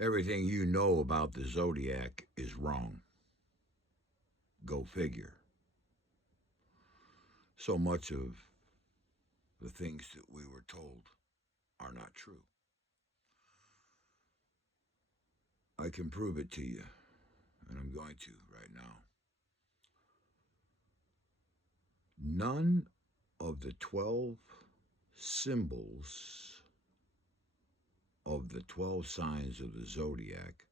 Everything you know about the zodiac is wrong. Go figure. So much of the things that we were told are not true. I can prove it to you, and I'm going to right now. None of the 12 symbols of the 12 signs of the zodiac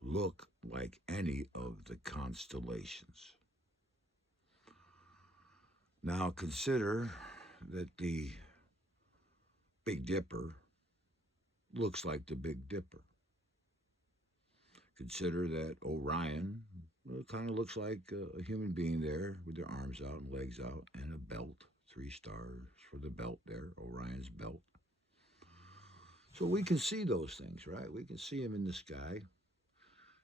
look like any of the constellations. Now consider that the Big Dipper looks like the Big Dipper. Consider that Orion kind of looks like a human being there with their arms out and legs out and a belt. 3 stars for the belt there, Orion's belt. So we can see those things, right? We can see them in the sky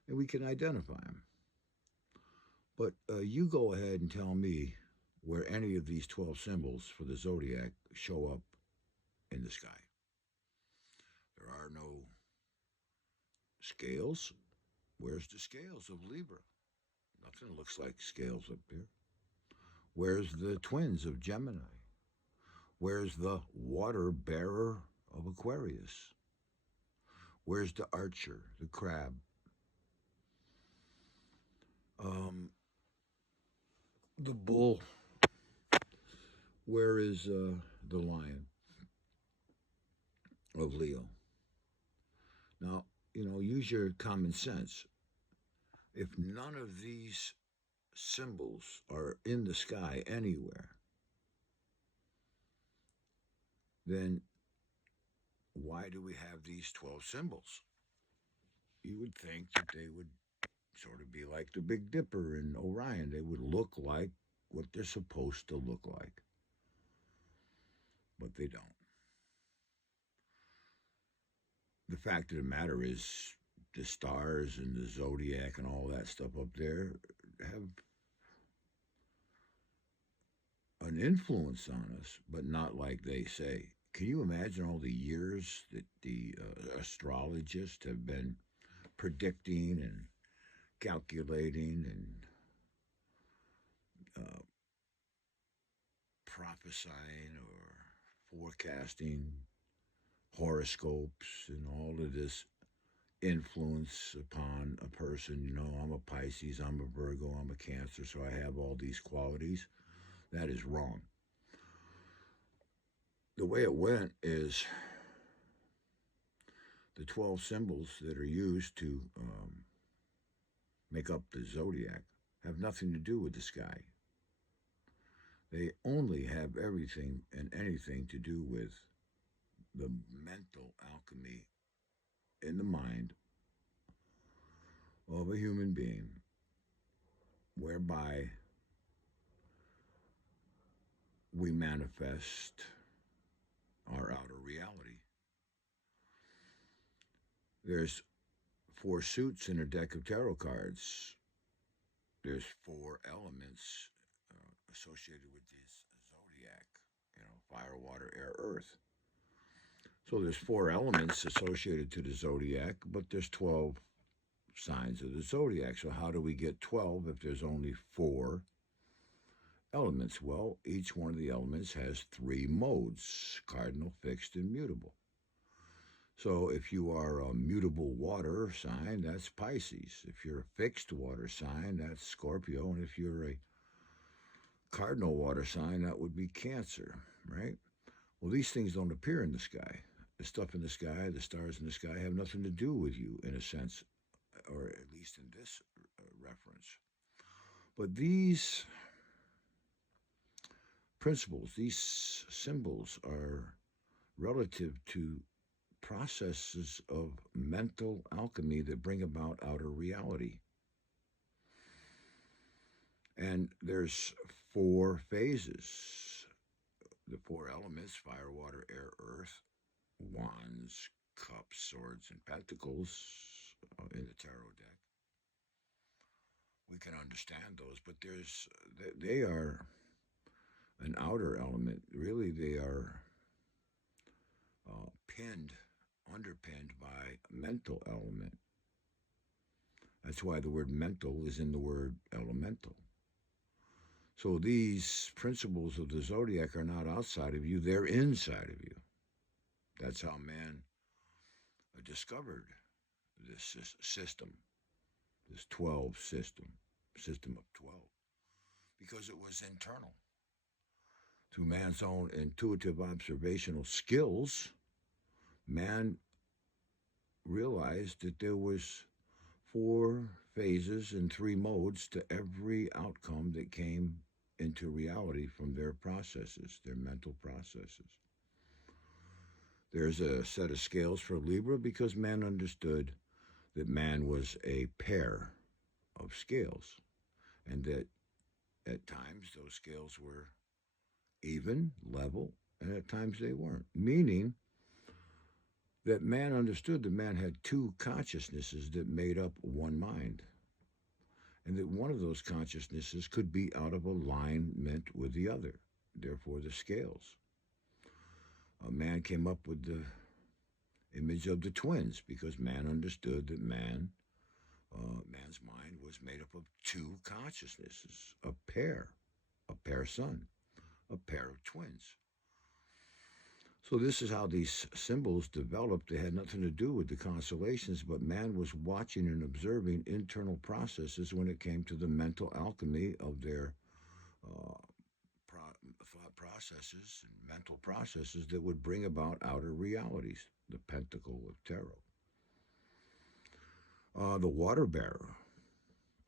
and we can identify them. But you go ahead and tell me where any of these 12 symbols for the zodiac show up in the sky. There are no scales. Where's the scales of Libra? Nothing looks like scales up there. Where's the twins of Gemini? Where's the water bearer of Aquarius? Where's the archer, the crab? Um, the bull. Where is the lion of Leo? Now, use your common sense. If none of these symbols are in the sky anywhere, then why do we have these 12 symbols? You would think that they would sort of be like the Big Dipper and Orion. They would look like what they're supposed to look like, but they don't. The fact of the matter is, the stars and the zodiac and all that stuff up there have an influence on us, but not like they say. Can you imagine all the years that the astrologists have been predicting and calculating and uh, prophesying or forecasting horoscopes and all of this influence upon a person? I'm a Pisces, I'm a Virgo, I'm a Cancer, so I have all these qualities. That is wrong. The way it went is the 12 symbols that are used to make up the zodiac have nothing to do with the sky. They only have everything and anything to do with the mental alchemy in the mind of a human being, whereby we manifest our outer reality. There's 4 suits in a deck of tarot cards. There's 4 elements associated with this zodiac, fire, water, air, earth. So there's 4 elements associated to the zodiac, but there's 12 signs of the zodiac. So how do we get 12 if there's only 4 elements? Well, each one of the elements has 3 modes: cardinal, fixed, and mutable. So if you are a mutable water sign, that's Pisces. If you're a fixed water sign, that's Scorpio. And if you're a cardinal water sign, that would be Cancer, right? Well, these things don't appear in the sky. The stuff in the sky, the stars in the sky, have nothing to do with you in a sense, or at least in this reference. But these principles, these symbols, are relative to processes of mental alchemy that bring about outer reality. And there's 4 phases. The 4 elements: fire, water, air, earth, wands, cups, swords, and pentacles in the tarot deck. We can understand those, but they are an outer element. Really, they are pinned underpinned by a mental element. That's why the word mental is in the word elemental. So these principles of the zodiac are not outside of you, they're inside of you. That's how man discovered this system, this 12 system of 12, because it was internal. Through man's own intuitive observational skills, man realized that there was 4 phases and 3 modes to every outcome that came into reality from their processes, their mental processes. There's a set of scales for Libra because man understood that man was a pair of scales, and that at times those scales were even, level, and at times they weren't. Meaning that man understood that man had 2 consciousnesses that made up one mind, and that one of those consciousnesses could be out of alignment with the other, therefore the scales. A man came up with the image of the twins because man understood that man's mind was made up of 2 consciousnesses, a pair son, a pair of twins. So this is how these symbols developed. They had nothing to do with the constellations, but man was watching and observing internal processes when it came to the mental alchemy of their thought processes and mental processes that would bring about outer realities, the pentacle of tarot. The water bearer,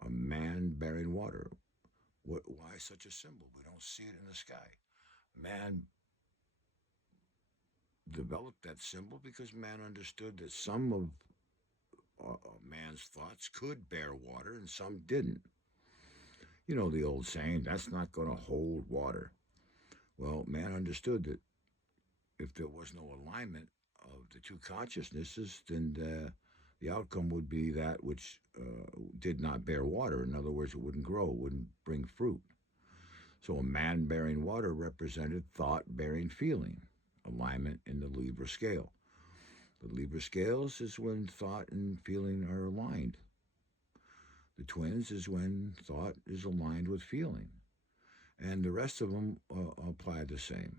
a man bearing water. Why such a symbol? We don't see it in the sky. Man developed that symbol because man understood that some of man's thoughts could bear water and some didn't. You know the old saying, that's not going to hold water. Well, man understood that if there was no alignment of the 2 consciousnesses, then the outcome would be that which did not bear water. In other words, it wouldn't grow, wouldn't bring fruit. So a man bearing water represented thought bearing feeling, alignment in the Libra scale. The Libra scales is when thought and feeling are aligned. The twins is when thought is aligned with feeling. And the rest of them apply the same.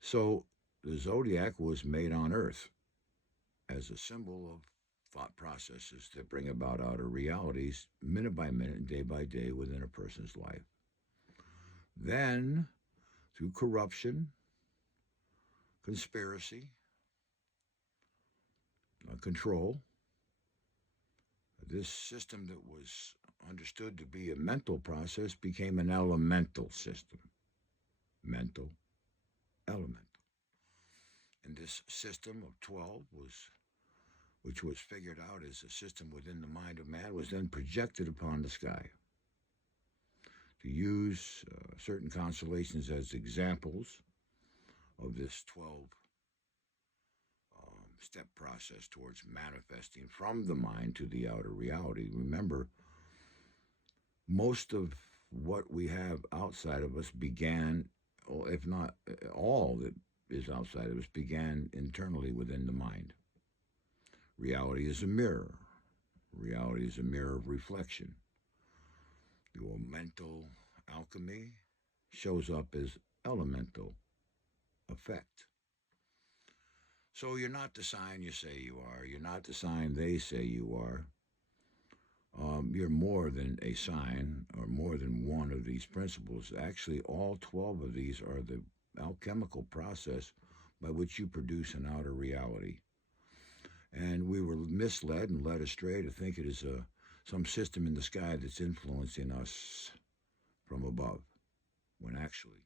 So the zodiac was made on Earth as a symbol of thought processes that bring about outer realities minute by minute and day by day within a person's life. Then, through corruption, conspiracy, control, this system that was understood to be a mental process became an elemental system. Mental, elemental. And this system of 12 which was figured out as a system within the mind of man, was then projected upon the sky. To use certain constellations as examples of this 12-step process towards manifesting from the mind to the outer reality. Remember, most of what we have outside of us began, if not all that is outside of us, began internally within the mind. Reality is a mirror. Reality is a mirror of reflection. Your mental alchemy shows up as elemental effect. So you're not the sign you say you are. You're not the sign they say you are. You're more than a sign or more than one of these principles. Actually, all 12 of these are the alchemical process by which you produce an outer reality. And we were misled and led astray to think it is some system in the sky that's influencing us from above, when actually